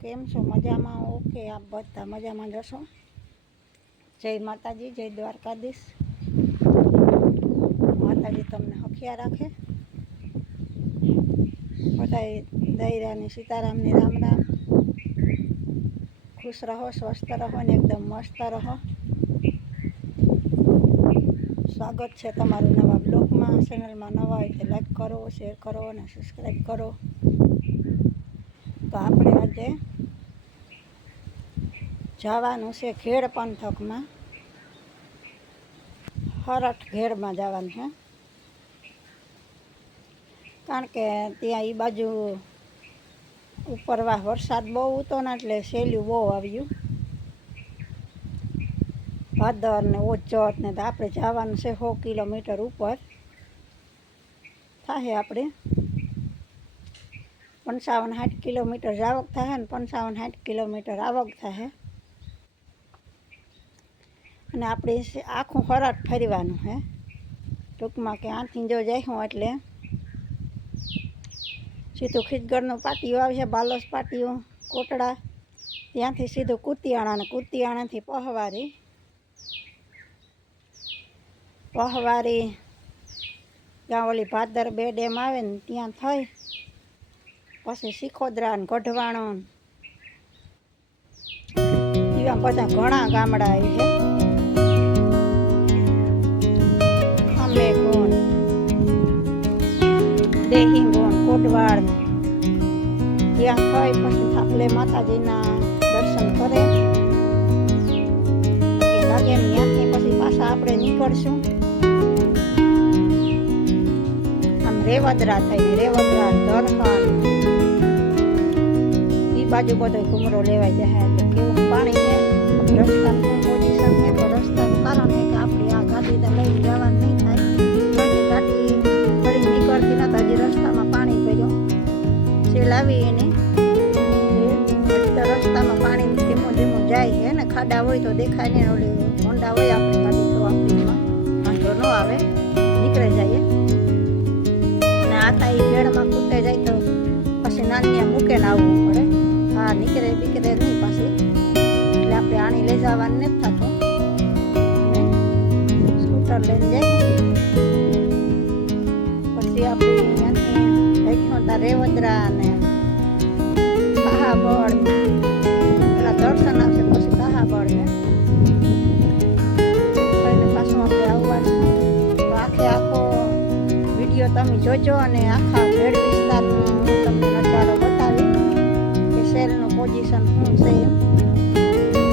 કેમ છો? મજામાં ઓકે આપ બધા મજામાં જશો જય માતાજી, જય દ્વારકાધીશ. માતાજી તમને હખિયા રાખે. બધાય દૈરાની સીતારામની રામ રામ. ખુશ રહો, સ્વસ્થ રહો ને એકદમ મસ્ત રહો. સ્વાગત છે તમારું નવા બ્લોગમાં. ચેનલમાં નવા હોય તો લાઈક કરો શેર કરો અને સબસ્ક્રાઈબ કરો. તો આપણે આજે જવાનું છે ઘેડ પંથકમાં હરઠ ઘેડમાં જવાનું છે. કારણ કે ત્યાં એ બાજુ ઉપરવા વરસાદ બહુ હતો ને એટલે સહેલું બહુ આવ્યું. ભાદર ને ઓચત ને તો આપણે જવાનું છે સો કિલોમીટર ઉપર. થાય આપણે. પંચાવન સાઠ કિલોમીટર જાવક થાય ને પંચાવન સાઠ કિલોમીટર આવક થાય અને આપણે આખું ખરાટ ફરવાનું હે. ટૂંકમાં કે આથી જો જઈશું એટલે સીધું ખીચગઢનું પાટિયું આવશે બાલોસ પાટિયું, કોટડા, ત્યાંથી સીધું કુતિયાણા કુતિયાણાથી પહવારી. પહવારી ત્યાં ઓલી ભાદર બે ડેમ આવે ને ત્યાં થઈ પછી શીખોદરા ને ગઢવાણો એવા બધા ઘણા ગામડા આવી છે. અમે કોણ? દેહી ગુણ કોટવાડ ત્યાં થઈ પછી થાપલે માતાજીના દર્શન કરે. લાગે ત્યાંથી પછી પાછા આપણે નીકળશું. આમ રેવદરા થઈને રેવદરા ઈ બાજુ બધો ઘૂમરો લેવાઈ જાય કેવું પાણી છે? છે તો રસ્તાનું કારણ છે કે આપણી આ ગાડી તો લઈને જવાનું નહીં થાય. ગાડી ફરી નીકળતી નતા રસ્તામાં પાણી પડ્યો સેલ લાવી એને રસ્તામાં પાણી ધીમું ધીમું જાય છે ને, ખાડા હોય તો દેખાય નહીં, ઓલી હોન્ડા હોય આપણી ગાડી તો આપણીમાં વાંધો ન આવે, નીકળે જાય અને આતા એ ગેડમાં કૂદે જાય તો પછી નાની મૂકે ને આવવું પડે. હા નીકળે બીકરે નહીં પાછી. એટલે આપણે આણી લઈ જવાનું નથી થતું. સ્કૂટર લઈને જાય પછી આપણે અહીંયાથી લખ્યું હતા રેવદરા અને પહાબળ પેલા દર્શન આવશે, પછી પહાબળ ને પાછું આપણે આવવાનું. આખે આખો વીડિયો તમે જોજો અને આખા ભેડ વિસ્તારનો શેરનું પોઝિશન શું છે એમ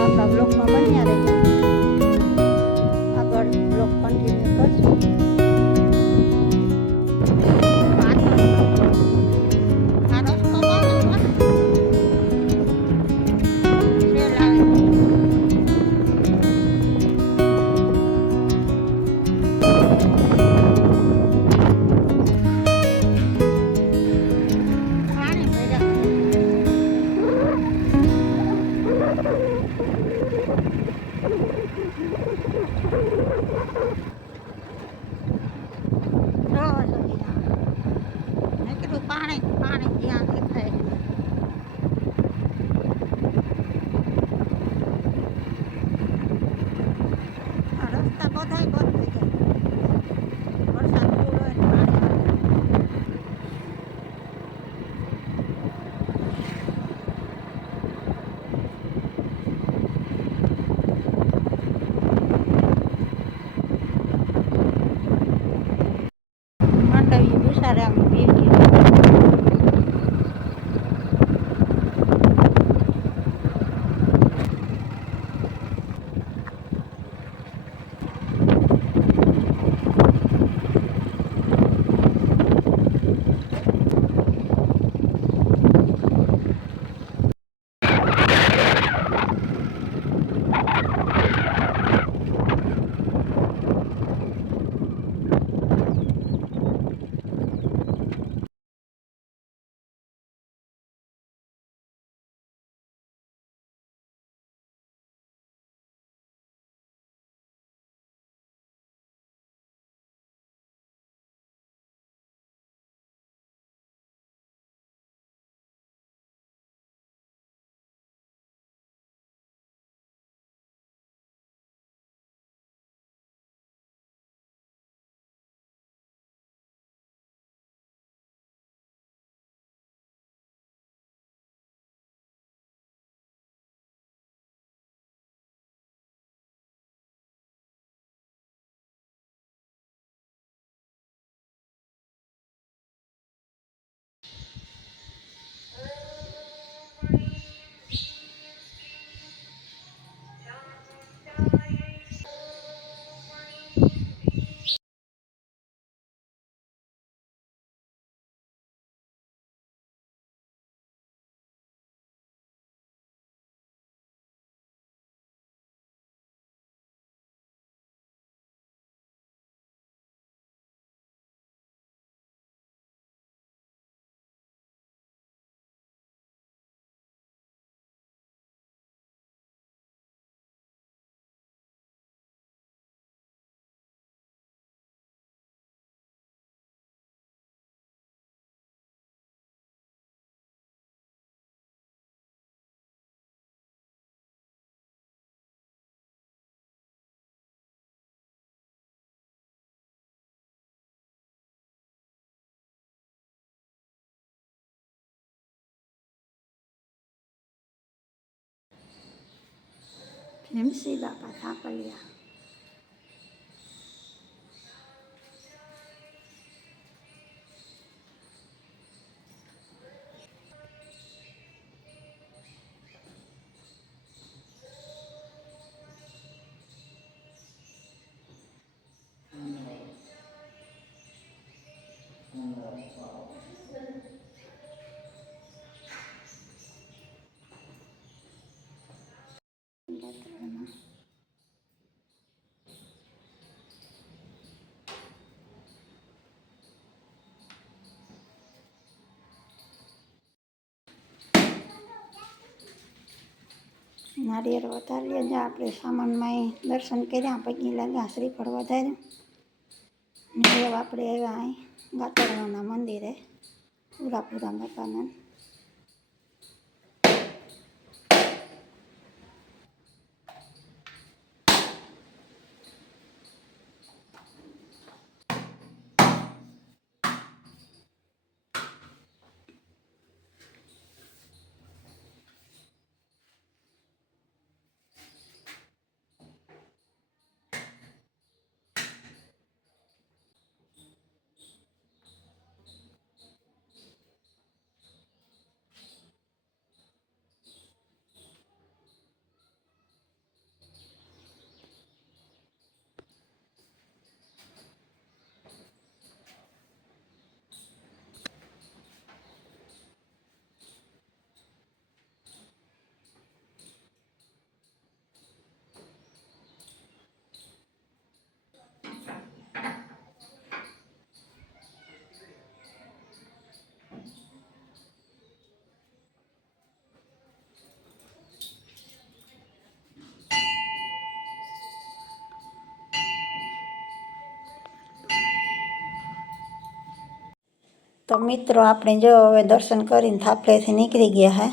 આપણા બ્લોગમાં આ રસ્તા બધાય બંધ થઈ నిమిషి బాపా తాపయ్య Thank you. નારિયેળ વધારીએ જ્યાં આપણે સામાનમાં દર્શન કર્યા પછી લાગ્યા શ્રીફળ વધારે ને આપણે આવ્યા અહીં ગાતરવાના મંદિરે પૂરાપુરા બાપાના તો મિત્રો, આપણે જો હવે દર્શન કરીને થાપલેથી નીકળી ગયા હે.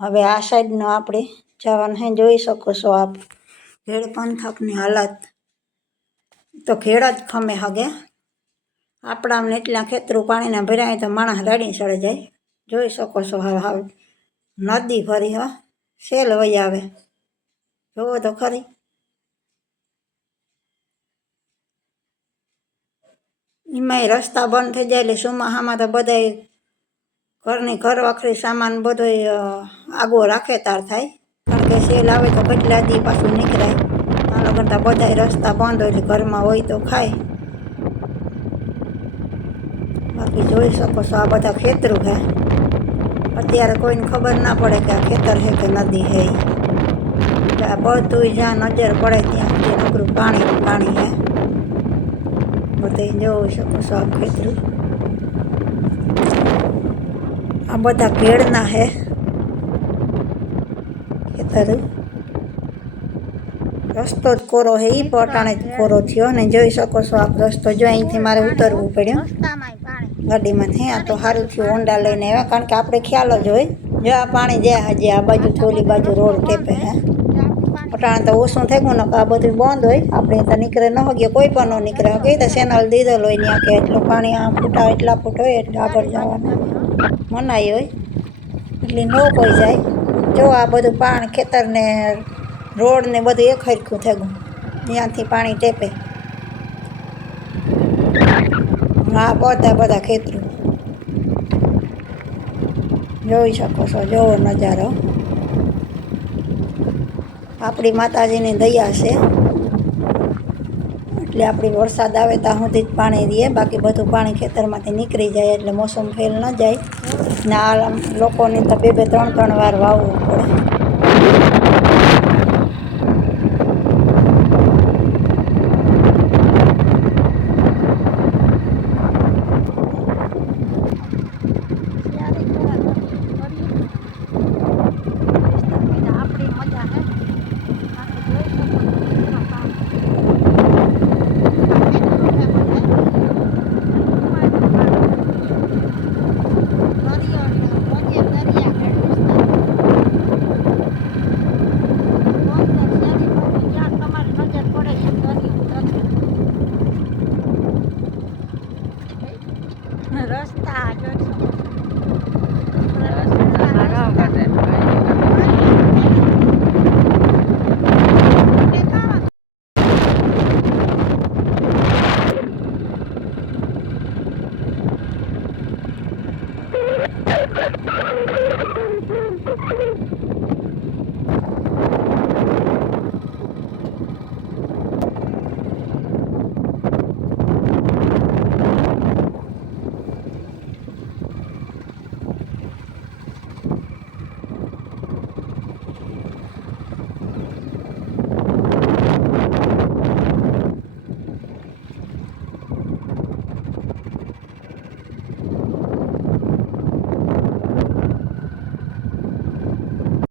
હવે આ સાઈડનો આપણે જવાનું હે, જોઈ શકો છો આપ. ઘેડ પંથકની હાલત. તો ઘેડ જ ખમે હગે. આપણાને એટલા ખેતરું પાણીના ભરાય તો માણસ રડી ચડે જાય. જોઈ શકો છો હવે હવે. નદી ભરી હા. સેલ વહી આવે. જોવો તો ખરી. એમાંય રસ્તા બંધ થઈ જાય એટલે સુમાહામાં તો બધાય ઘરની ઘર વખરી સામાન બધોય આગો રાખે તાર થાય. કારણ કે સેલ આવે તો કેટલા દી પાછું નીકળાય. આના કરતાં બધાય રસ્તા બંધ હોય એટલે ઘરમાં હોય તો ખાય. બાકી જોઈ શકો છો આ બધા ખેતરું છે અત્યારે કોઈને ખબર ના પડે કે આ ખેતર છે કે નદી ઈ. એટલે આ બધું જ્યાં નજર પડે ત્યાં નકરું પાણી પાણી છે બધે જોઈ શકો છો આ ખેતરું આ બધા ભેળના હે. ખેતર. રસ્તો જ કોરો હે એ પટાણે જ કોરો થયો ને જોઈ શકો છો આપ રસ્તો જો અહીંથી મારે ઉતરવું પડ્યું. ગાડીમાંથી આ તો સારું થયું હોન્ડા લઈને આવ્યા. કારણ કે આપણે ખ્યાલ જ હોય, જો આ પાણી જાય હજી આ બાજુ, થોલી બાજુ રોડ ટેપે હે. પટાણે તો ઓછું થઈ ગયું ને આ બધું બંધ હોય. આપણે તો નીકળે ન હગીએ કોઈ પણ ન નીકળે. હગે તો સેનલ દીધેલ હોય ત્યાં કે એટલું પાણી આ ફૂટા એટલા ફૂટ હોય એટલે આગળ જવાનું. મનાઈ હોય. એટલે ન કોઈ જાય. જો આ બધું પાણી ખેતરને રોડ ને બધું એક હરખું થઈ ગયું ત્યાંથી પાણી ટેપે. હા બધા બધા ખેતરું. જોઈ શકો છો, જોવો નજારો. આપણી માતાજીની દયા છે. એટલે આપણી વરસાદ આવે ત્યાં સુધી જ પાણી દઈએ બાકી બધું પાણી ખેતરમાંથી નીકળી જાય એટલે મોસમ ફેલ ન જાય. ને આ લોકોને તો બે બે, ત્રણ ત્રણ વાર વાવવું પડે.